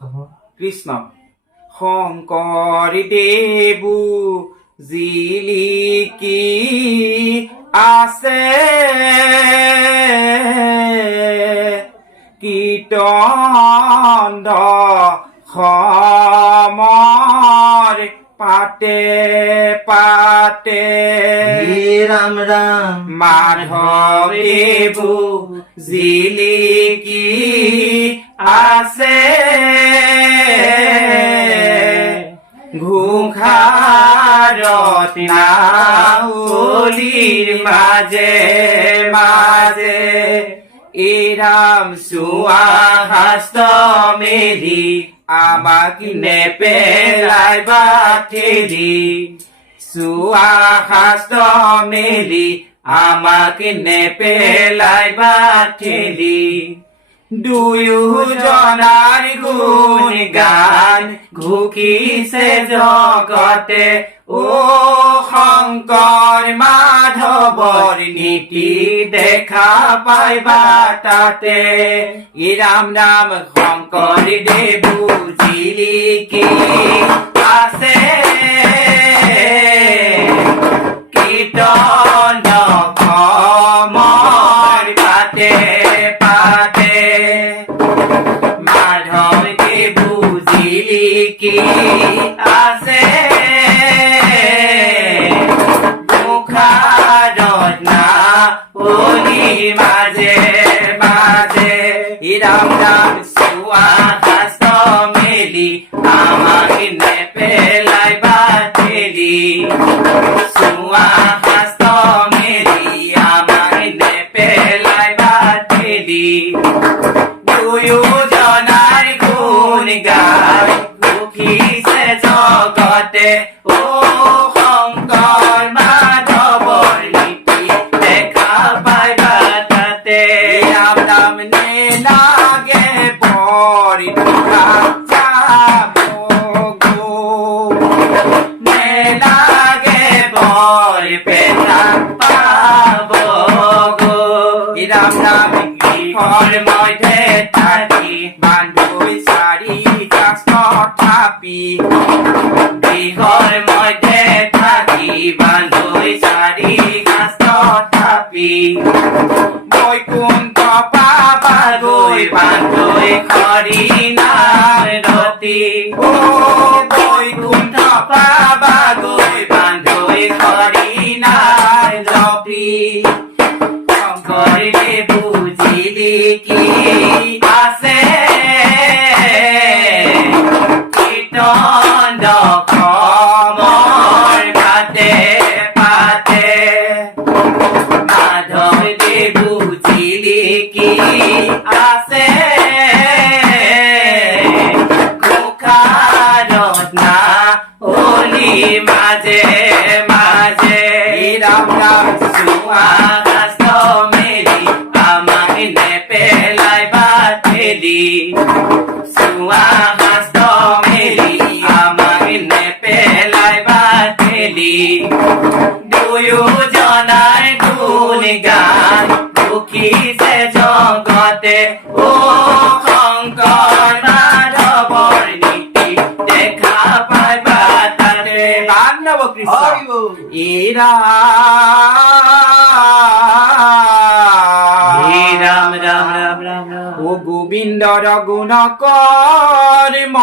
কৃষ্ণ শংকৰী দেৱো জিলিকি আছে কীৰ্তন সমৰ পাতে পাতে রাম রাম মাধৱ দেৱো জিলিকি আছে ঘোষাৰত নাৱলীৰ মাজে মাজে এৰাম চোৱা হাস্ত মেলি আমাক নেপেলাই বাঠেলি চোৱা হাস্ত মেলি আমাক নেপেলাই বাঠেলি দুয়োজনাৰ গুণ গান ঘুকিছে জগতে ও শংকৰ মাধৱৰ নীতি দেখা পাইবা তাতে ৰাম ৰাম শংকৰ দেৱো জিলিকি আছে কীৰ্তন সমৰ পাতে পাতে মাধৱ দেৱো জিলিকি আছে মুখাৰত নাৱলীৰ মাজে মাজে ৰাম ৰাম চোৱা হাস্ত মেলি আমাক নেপেলাই বাঠেলি চোৱা হাস্ত মেলি আমাক নেপেলাই বাঠেলি দুয়োজনাৰ গুণ গান ঘুকিছে জগতে ও শংকৰ মাধৱৰ নীতি দেখা পাইবা তাতে ৰাম ৰাম নেলাগে পৰি যাব গো নেলাগে বৰ পেটা পাব গো ৰাম ৰাম গৃহৰ মধ্যে থাকি বান্ধৈ চাৰি কাষ্ঠ থাপি গৃহৰ মধ্যে থাকি বান্ধৈ চাৰি কাষ্ঠ থাপি বৈকুণ্ঠ পাবাগৈ বান্ধৈ হৰি নাম ৰতি ও বৈকুণ্ঠ পাবাগৈ বান্ধৈ হৰি নাম ৰতি শংকৰ দেৱো জিলিকি আছে কীৰ্তন সমৰ পাতে পাতে মাধৱ দেৱো জিলিকি আছে মুখাৰত নাৱলীৰ মাজে মাজে ৰাম ৰাম চোৱা হাস্ত মেলি আমাক নেপেলাই বাঠেলি চোৱা হাস্ত মেলি আমাক নেপেলাই বাঠেলি দুয়োজনাৰ গুণ গান ঘুকিছে জগতে ও শংকৰ মাধৱৰ নীতি দেখা পাইবা তাতে বান্ধৱ কৃষ্ণ ৰাম ৰাম ৰাম ৰাম ও গোবিন্দৰ গুণ কৰ্ম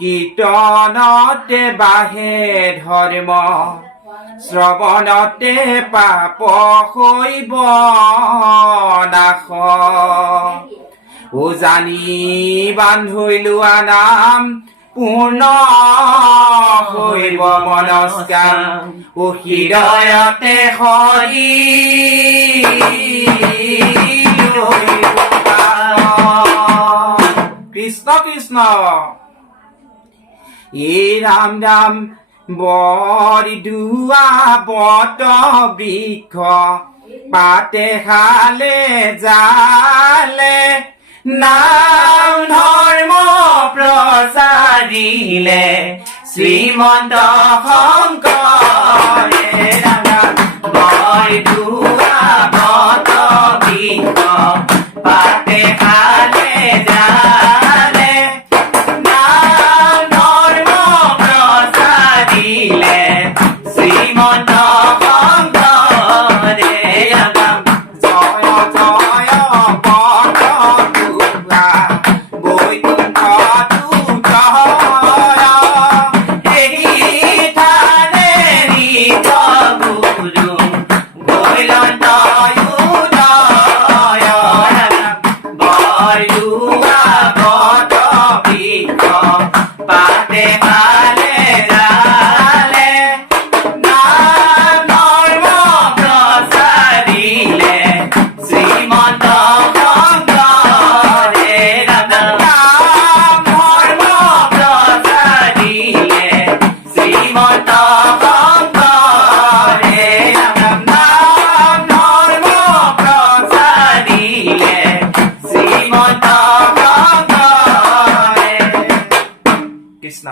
কীৰ্তনতে বাঢ়ে ধৰ্ম শ্ৰৱণতে পাপ হৈব নাশ ও জানি বান্ধৈ লোৱা নাম পূৰ্ণ হৈব মনস্কাম ও হৃদয়তে হৰি কৃষ্ণ কৃষ্ণ ৰাম ৰাম বৰি দুৱা বট বৃক্ষ পাতে খালে জালে নাম ধৰ্ম প্ৰচাৰিলে শ্ৰীমন্ত শংকৰে বৰি দুৱা বট বৃক্ষ পাতে খালে জালে কৃষ্ণ